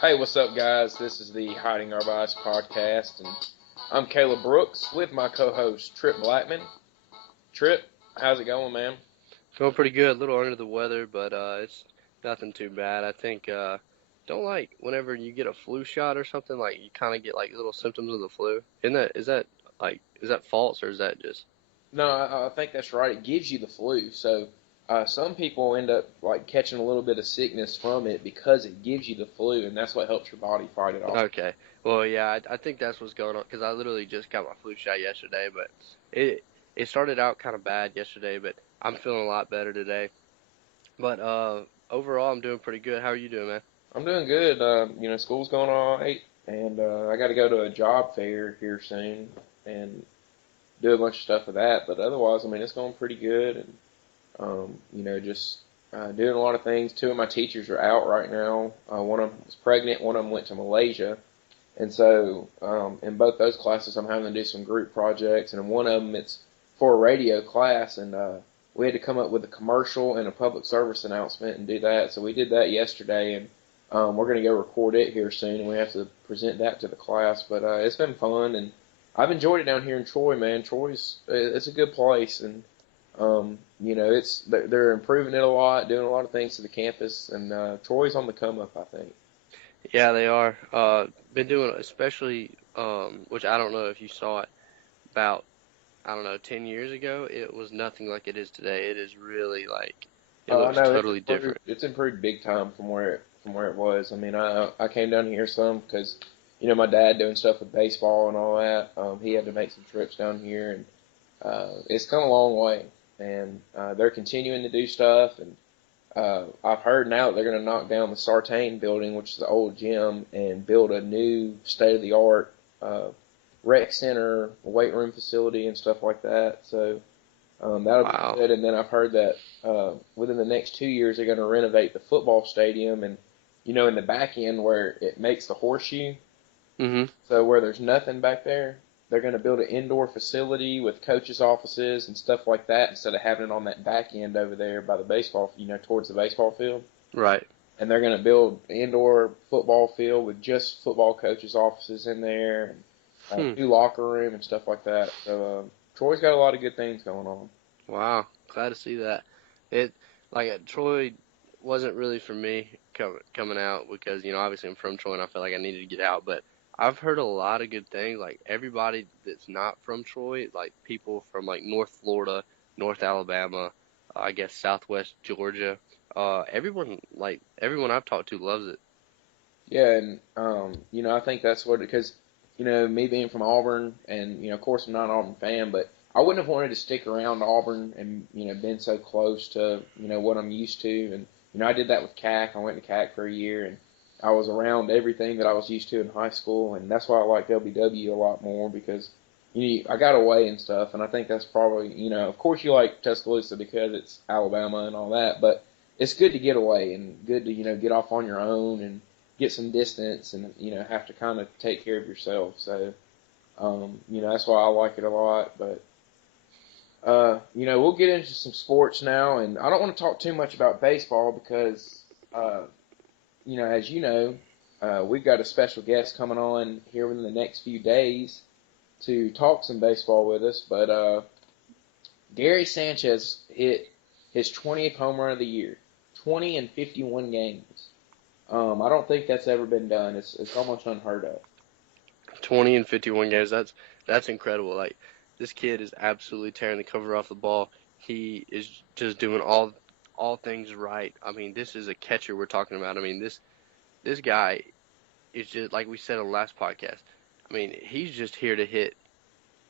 Hey, what's up, guys? This is the Hiding Our Bias podcast, and I'm Caleb Brooks with my co-host Tripp Blackmon. Tripp, how's it going, man? Going pretty good. A little under the weather, but it's nothing too bad. I think don't like whenever you get a flu shot or something, like you kind of get like little symptoms of the flu. Is that false or is that just No, I think that's right. It gives you the flu, so some people end up like catching a little bit of sickness from it because it gives you the flu, and that's what helps your body fight it off. okay? Well, yeah, I think that's what's going on because I literally just got my flu shot yesterday, but it it started out kind of bad yesterday, but I'm feeling a lot better today. But overall, I'm doing pretty good. How are you doing, man? I'm doing good. School's going all right, and I got to go to a job fair here soon and do a bunch of stuff with that. But otherwise, I mean, it's going pretty good, and just doing a lot of things. Two of my teachers are out right now. One of them was pregnant. One of them went to Malaysia. And so in both those classes, I'm having to do some group projects. And in one of them, it's for a radio class. And we had to come up with a commercial and a public service announcement and do that. So we did that yesterday. And we're going to go record it here soon. And we have to present that to the class. But it's been fun. And I've enjoyed it down here in Troy, man. It's a good place. And they're improving it a lot, doing a lot of things to the campus, and Troy's on the come up, I think. Yeah, they are. Been doing especially which I don't know if you saw it about I don't know 10 years ago. It was nothing like it is today. It is really like it looks No, it's totally improved. different. It's improved big time from where it was. I mean, I came down here some because my dad doing stuff with baseball and all that. He had to make some trips down here, and it's come a long way. And they're continuing to do stuff, and I've heard now that they're going to knock down the Sartain building, which is the old gym, and build a new state-of-the-art rec center, weight room facility, and stuff like that. So that'll be Wow. good. And then I've heard that within the next 2 years they're going to renovate the football stadium, and in the back end where it makes the horseshoe, Mhm. so where there's nothing back there, they're going to build an indoor facility with coaches' offices and stuff like that instead of having it on that back end over there by the baseball, towards the baseball field. Right. And they're going to build an indoor football field with just football coaches' offices in there, and Hmm. new locker room and stuff like that. So Troy's got a lot of good things going on. Wow. Glad to see that. It like Troy wasn't really for me coming out because obviously I'm from Troy and I felt like I needed to get out, but I've heard a lot of good things. Like everybody that's not from Troy, like people from like North Florida, North Alabama, I guess Southwest Georgia, everyone I've talked to loves it. Yeah, and I think that's what because me being from Auburn, and of course I'm not an Auburn fan, but I wouldn't have wanted to stick around Auburn and been so close to what I'm used to, and I did that with CAC. I went to CAC for a year, and I was around everything that I was used to in high school, and that's why I like LBW a lot more because I got away and stuff, and I think that's probably of course you like Tuscaloosa because it's Alabama and all that, but it's good to get away and good to get off on your own and get some distance and have to kind of take care of yourself. So that's why I like it a lot. But we'll get into some sports now, and I don't want to talk too much about baseball because as we've got a special guest coming on here within the next few days to talk some baseball with us. But Gary Sanchez hit his 20th home run of the year, 20 in 51 games. I don't think that's ever been done. It's almost unheard of. 20 and 51 games. That's incredible. Like this kid is absolutely tearing the cover off the ball. He is just doing all things right. I mean, this is a catcher we're talking about. I mean, this guy is just like we said on the last podcast. I mean, he's just here to hit,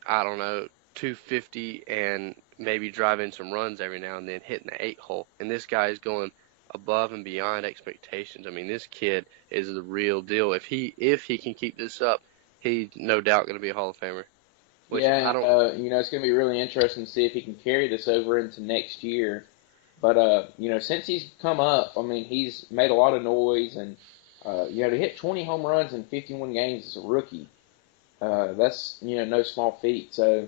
I don't know, 250 and maybe drive in some runs every now and then, hitting the eight hole. And this guy is going above and beyond expectations. I mean, this kid is the real deal. If he can keep this up, he's no doubt going to be a Hall of Famer. Which Yeah, I and don't. it's going to be really interesting to see if he can carry this over into next year. But since he's come up, I mean, he's made a lot of noise, and to hit 20 home runs in 51 games as a rookie, that's no small feat. So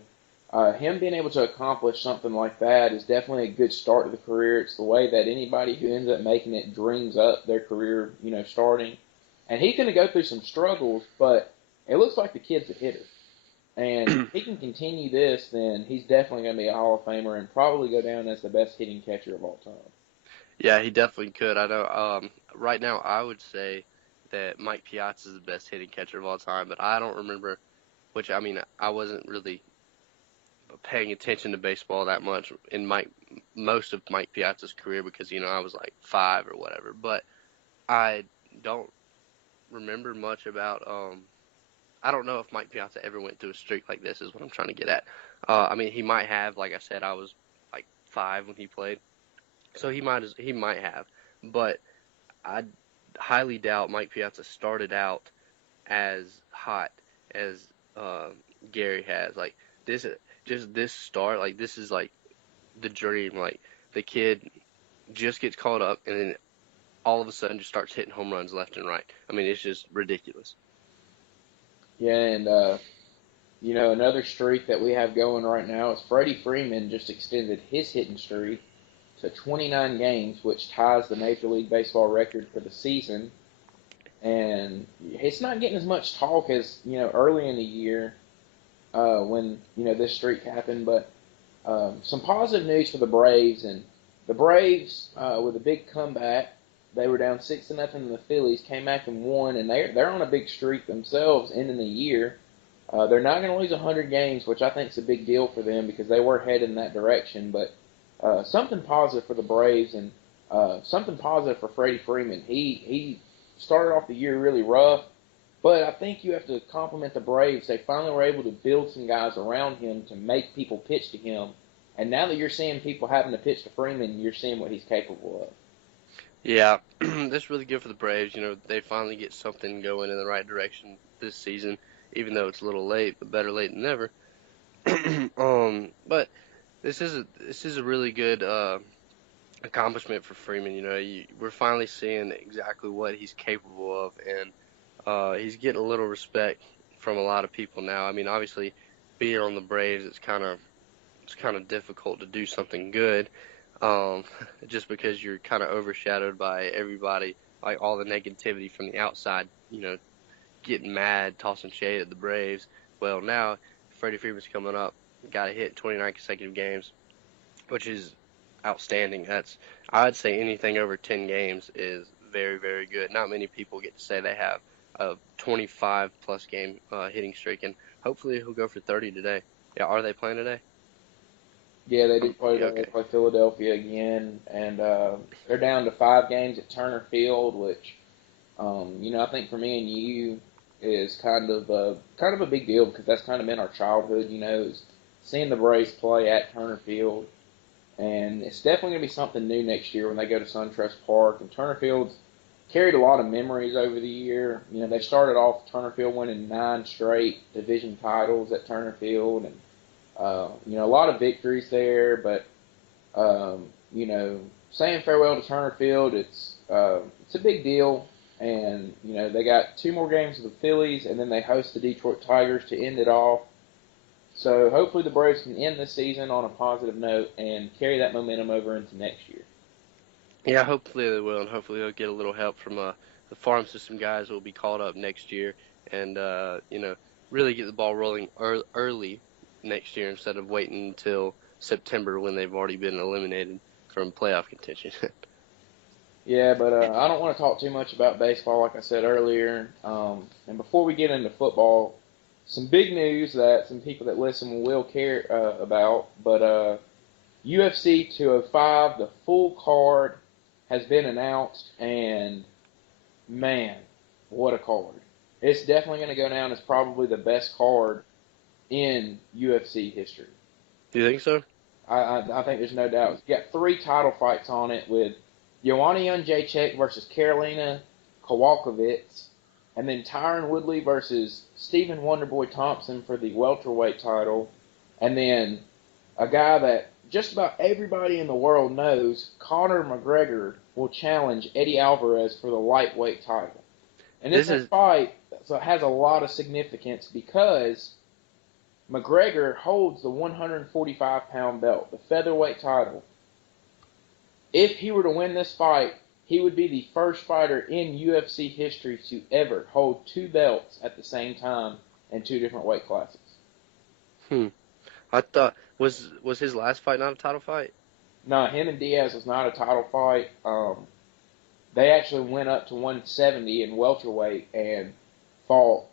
him being able to accomplish something like that is definitely a good start to the career. It's the way that anybody who ends up making it dreams up their career, starting. and he's going to go through some struggles, but it looks like the kid's a hitter. And if he can continue this, then he's definitely going to be a Hall of Famer and probably go down as the best hitting catcher of all time. Yeah, he definitely could. I know. Right now, I would say that Mike Piazza is the best hitting catcher of all time, but I don't remember. Which I mean, I wasn't really paying attention to baseball that much in most of Mike Piazza's career because I was like 5 or whatever. But I don't remember much about. I don't know if Mike Piazza ever went through a streak like this. Is what I'm trying to get at. I mean, he might have. Like I said, I was like 5 when he played, so he might have. But I highly doubt Mike Piazza started out as hot as uh, Gary has. Like this, just this start. Like this is like the dream. Like the kid just gets called up and then all of a sudden just starts hitting home runs left and right. I mean, it's just ridiculous. Yeah, and another streak that we have going right now is Freddie Freeman just extended his hitting streak to 29 games, which ties the Major League Baseball record for the season. And it's not getting as much talk as early in the year when this streak happened. But some positive news for the Braves, and the Braves with a big comeback. They were down 6-0 to the Phillies, came back and won, and they're on a big streak themselves ending the year. They're not going to lose 100 games, which I think is a big deal for them because they were headed in that direction. But something positive for the Braves and something positive for Freddie Freeman. He started off the year really rough, but I think you have to compliment the Braves. They finally were able to build some guys around him to make people pitch to him. And now that you're seeing people having to pitch to Freeman, you're seeing what he's capable of. Yeah, that's really good for the Braves. They finally get something going in the right direction this season, even though it's a little late, but better late than never. But this is a really good accomplishment for Freeman. We're finally seeing exactly what he's capable of, and he's getting a little respect from a lot of people now. I mean, obviously, being on the Braves, it's kind of difficult to do something good, um, just because you're kind of overshadowed by everybody, like all the negativity from the outside. Getting mad, tossing shade at the Braves. Well, now Freddie Freeman's coming up, got a hit in 29 consecutive games, which is outstanding. I'd say anything over 10 games is very, very good. Not many people get to say they have a 25 plus game hitting streak, and hopefully he'll go for 30 today. Yeah, are they playing today? Yeah, they do play Yeah, today. They okay. play Philadelphia again, and they're down to 5 games at Turner Field, which I think for me and you is kind of a big deal because that's kind of been our childhood. Is seeing the Braves play at Turner Field, and it's definitely going to be something new next year when they go to SunTrust Park. And Turner Field's carried a lot of memories over the year. They started off Turner Field winning 9 straight division titles at Turner Field, and a lot of victories there. But saying farewell to Turner Field, it's a big deal. And they got 2 more games with the Phillies, and then they host the Detroit Tigers to end it off. So hopefully the Braves can end the season on a positive note and carry that momentum over into next year. Yeah, hopefully they will, and hopefully they'll get a little help from the farm system guys who will be called up next year, and really get the ball rolling early next year instead of waiting until September when they've already been eliminated from playoff contention. Yeah, but I don't want to talk too much about baseball, like I said earlier. And before we get into football, some big news that some people that listen will care about. But UFC 205, the full card has been announced, and man, what a card! It's definitely going to go down as probably the best card in UFC history. Do you think so? I think there's no doubt. You got 3 title fights on it with Joanna Jędrzejczyk versus Karolina Kowalkiewicz, and then Tyron Woodley versus Stephen Wonderboy Thompson for the welterweight title, and then a guy that just about everybody in the world knows, Conor McGregor, will challenge Eddie Alvarez for the lightweight title. And This this is fight has a lot of significance because McGregor holds the 145-pound belt, the featherweight title. If he were to win this fight, he would be the first fighter in UFC history to ever hold two belts at the same time in two different weight classes. Hmm. I thought was his last fight not a title fight? No, him and Diaz was not a title fight. They actually went up to 170 in welterweight and fought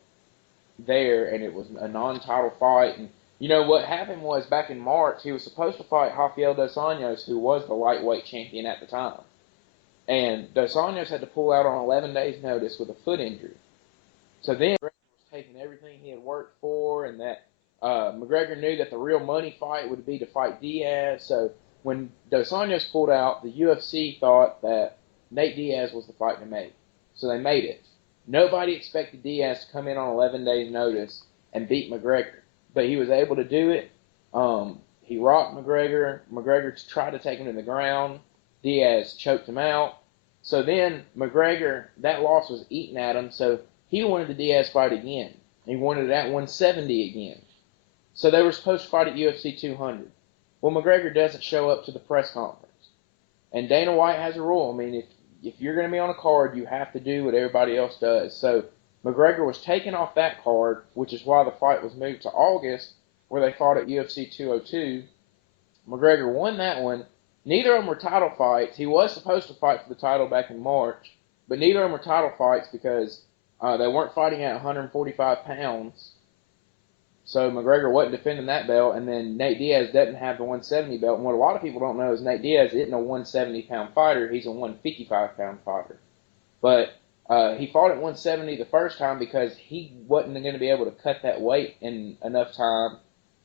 there, and it was a non-title fight. And you know what happened was back in March, he was supposed to fight Rafael dos Anjos, who was the lightweight champion at the time. And Dos Anjos had to pull out on 11 days' notice with a foot injury. So then McGregor was taking everything he had worked for, and that McGregor knew that the real money fight would be to fight Diaz. So when Dos Anjos pulled out, the UFC thought that Nate Diaz was the fight to make. So they made it. Nobody expected Diaz to come in on 11 days' notice and beat McGregor, but he was able to do it. He rocked McGregor. McGregor tried to take him to the ground. Diaz choked him out. So then McGregor, that loss was eating at him, so he wanted the Diaz fight again. He wanted it at 170 again. So they were supposed to fight at UFC 200. Well, McGregor doesn't show up to the press conference. And Dana White has a rule. I mean, if you're going to be on a card, you have to do what everybody else does. So McGregor was taken off that card, which is why the fight was moved to August, where they fought at UFC 202. McGregor won that one. Neither of them were title fights. He was supposed to fight for the title back in March, but neither of them were title fights because they weren't fighting at 145 pounds. So McGregor wasn't defending that belt, and then Nate Diaz doesn't have the 170 belt. And what a lot of people don't know is Nate Diaz isn't a 170-pound fighter. He's a 155-pound fighter. But he fought at 170 the first time because he wasn't going to be able to cut that weight in enough time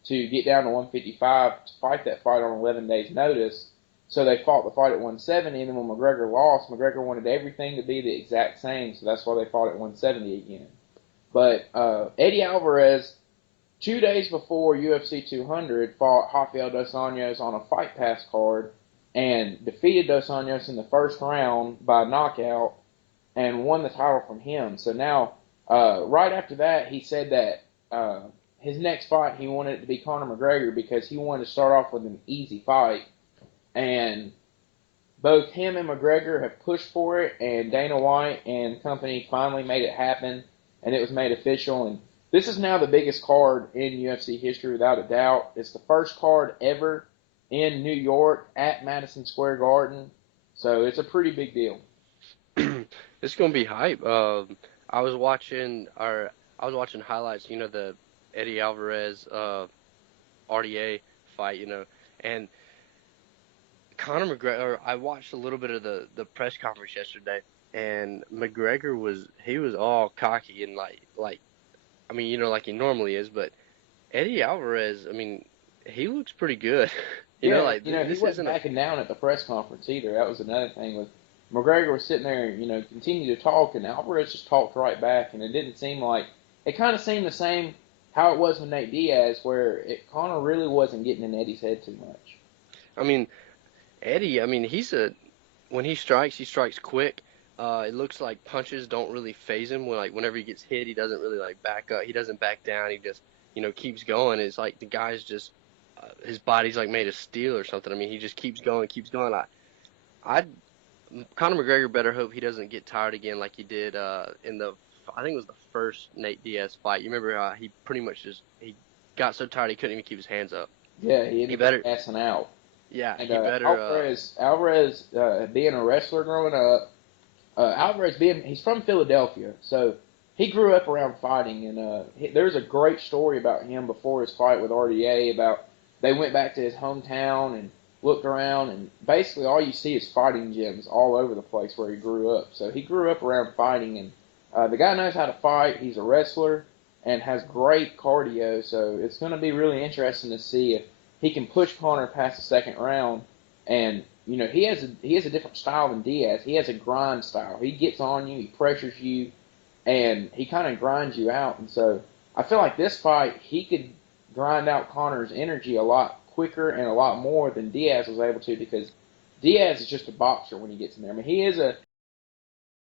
to get down to 155 to fight that fight on 11 days' notice. So they fought the fight at 170, and then when McGregor lost, McGregor wanted everything to be the exact same, so that's why they fought at 170 again. But Eddie Alvarez, 2 days before UFC 200, fought Rafael dos Anjos on a Fight Pass card and defeated Dos Anjos in the first round by knockout and won the title from him. So now, right after that, he said that his next fight, he wanted it to be Conor McGregor because he wanted to start off with an easy fight. And both him and McGregor have pushed for it, and Dana White and company finally made it happen, and it was made official. And this is now the biggest card in UFC history without a doubt. It's the first card ever in New York at Madison Square Garden, so it's a pretty big deal. It's gonna be hype. I was watching highlights, the Eddie Alvarez RDA fight, and Conor McGregor. I watched a little bit of the press conference yesterday, and McGregor was all cocky and like I mean, like he normally is, but Eddie Alvarez, I mean, he looks pretty good. Yeah, Like he this wasn't isn't a backing down at the press conference either. That was another thing with McGregor was sitting there, continued to talk, and Alvarez just talked right back, and it didn't seem like it kind of seemed the same how it was with Nate Diaz, where Conor really wasn't getting in Eddie's head too much. I mean, Eddie, I mean, when he strikes quick. It looks like punches don't really phase him. Whenever he gets hit, he doesn't really like back up. He doesn't back down. He just keeps going. It's like the guy's just his body's like made of steel or something. I mean, he just keeps going, keeps going. I Conor McGregor better hope he doesn't get tired again like he did in I think it was the first Nate Diaz fight. You remember how he pretty much he got so tired he couldn't even keep his hands up. Yeah, he He ended up better, passing out. yeah, And he better. Alvarez being a wrestler growing up, he's from Philadelphia, so he grew up around fighting, and there's a great story about him before his fight with RDA about they went back to his hometown and looked around, and basically all you see is fighting gyms all over the place where he grew up. So he grew up around fighting, and the guy knows how to fight. He's a wrestler and has great cardio, so it's going to be really interesting to see if he can push Conor past the second round. And he has a different style than Diaz. He has a grind style. He gets on you, he pressures you, and he kind of grinds you out. And so I feel like this fight, he could grind out Conor's energy a lot quicker and a lot more than Diaz was able to because Diaz is just a boxer when he gets in there. I mean, he is a